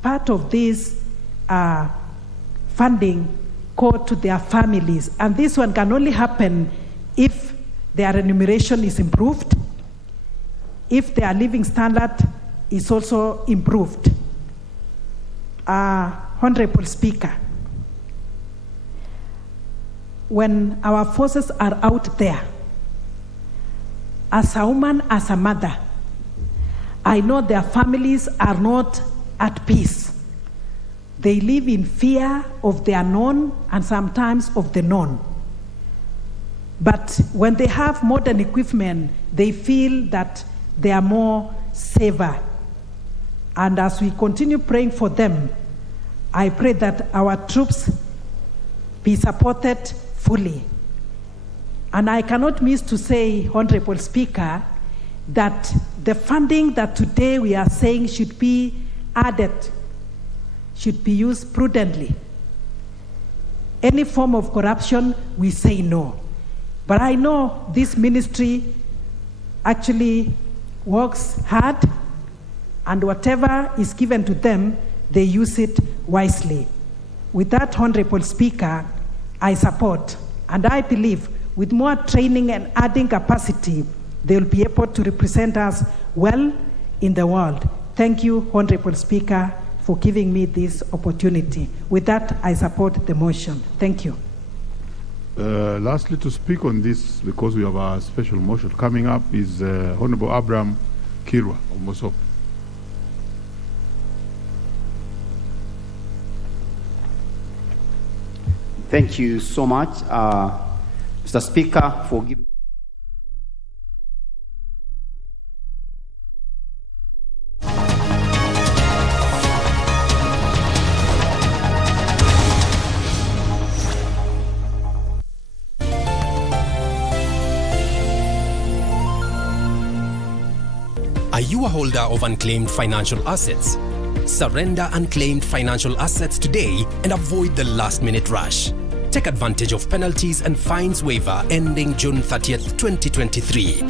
part of this funding go to their families. And this one can only happen if their remuneration is improved, if their living standard is also improved. Honorable Speaker, when our forces are out there, as a woman, as a mother, I know their families are not at peace. They live in fear of the unknown and sometimes of the known. But when they have modern equipment, they feel that they are more safer. And as we continue praying for them, I pray that our troops be supported fully. And I cannot miss to say, Honorable Speaker, that the funding that today we are saying should be added should be used prudently. Any form of corruption, we say no. But I know this ministry actually works hard, and whatever is given to them, they use it wisely. With that, Honorable Speaker, I support, and I believe with more training and adding capacity, they will be able to represent us well in the world. Thank you, Honorable Speaker, for giving me this opportunity. With that, I support the motion. Thank you. Lastly, to speak on this, because we have a special motion coming up, is Honorable Abraham Kirwa of Mosop. Thank you so much, Mr. Speaker, for giving. Are you a holder of unclaimed financial assets? Surrender unclaimed financial assets today and avoid the last-minute rush. Take advantage of penalties and fines waiver ending June 30th, 2023.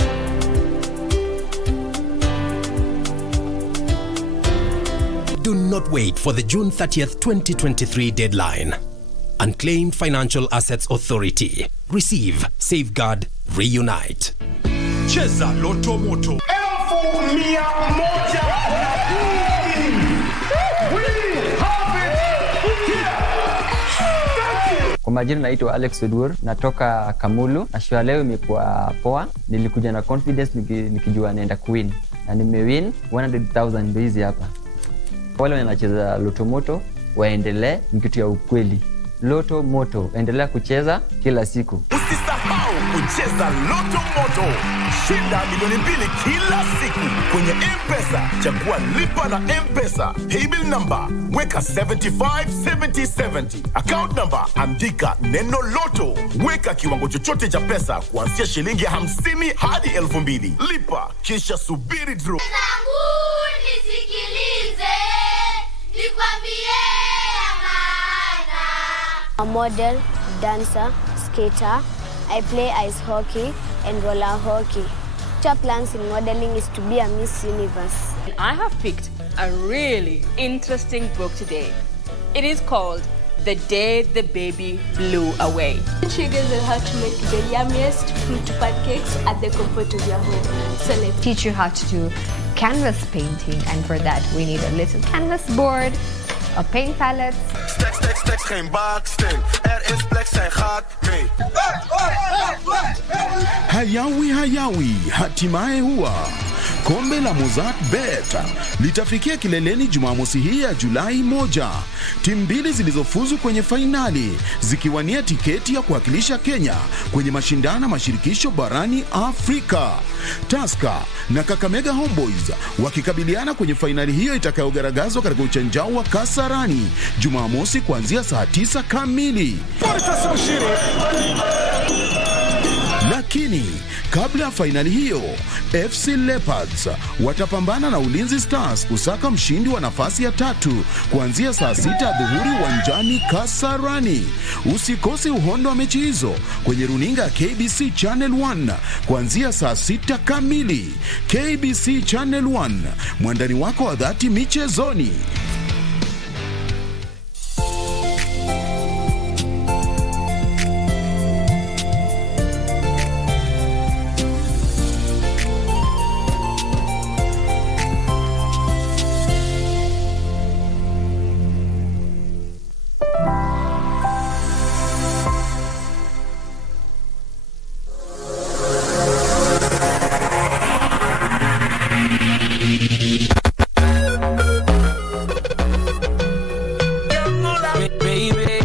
Do not wait for the June 30th, 2023 deadline. Unclaimed Financial Assets Authority. Receive, safeguard, reunite. Cheza Loto Moto. Elfu mia moja na kumi. We have it here. Thank you. Kwa majina naitwa Alex Odur, natoka Kamulu, na show leo imekuwa poa. Nilikuja na confidence nikijua naenda kuwin, na nimewin 100,000 ndio hizi hapa. Wale wanacheza Loto Moto waendelee, ni kitu ya ukweli. Loto Moto, endelea kucheza kila siku. Usisahau kucheza Loto Moto. Shinda milioni 2 kila siku kwenye M-Pesa. Chagua lipa na M-Pesa. Paybill number, weka 757070. Account number, andika neno Loto. Weka kiwango chochote cha pesa kuanzia shilingi 50 hadi 2,000. Lipa, kisha subiri draw. Nisikilize, nikwambie maana. A model, dancer, skater. I play ice hockey and roller hockey. future plans in modeling is to be a Miss Universe. I have picked a really interesting book today. It is called The Day the Baby Blew Away. It triggers on how to make the yummiest fruit pancakes at the comfort of your home. So let's teach you how to do canvas painting, and for that we need a little canvas board, a paint palette. Stek geen baaksteen. Is plek, zijn gaat mee. Hayawi, hatimaye huwa kombe la Mozart Bet litafikia kileleni Jumamosi hii ya Julai 1. Timu mbili zilizofuzu kwenye fainali zikiwania tiketi ya kuwakilisha Kenya kwenye mashindano mashirikisho barani Afrika. Tusker na Kakamega Homeboys wakikabiliana kwenye fainali hiyo itakayogaragazwa katika uchanjao wa Kasarani Jumamosi kuanzia saa 9 kamili. Lakini kabla ya fainali hiyo, FC Leopards watapambana na Ulinzi Stars kusaka mshindi wa nafasi ya 3 kuanzia saa 6 dhuhuri uwanjani Kasarani. Usikose uhondo wa mechi hizo kwenye runinga ya KBC Channel 1 kuanzia saa 6 kamili. KBC Channel 1, mwandani wako wa dhati michezoni. Baby,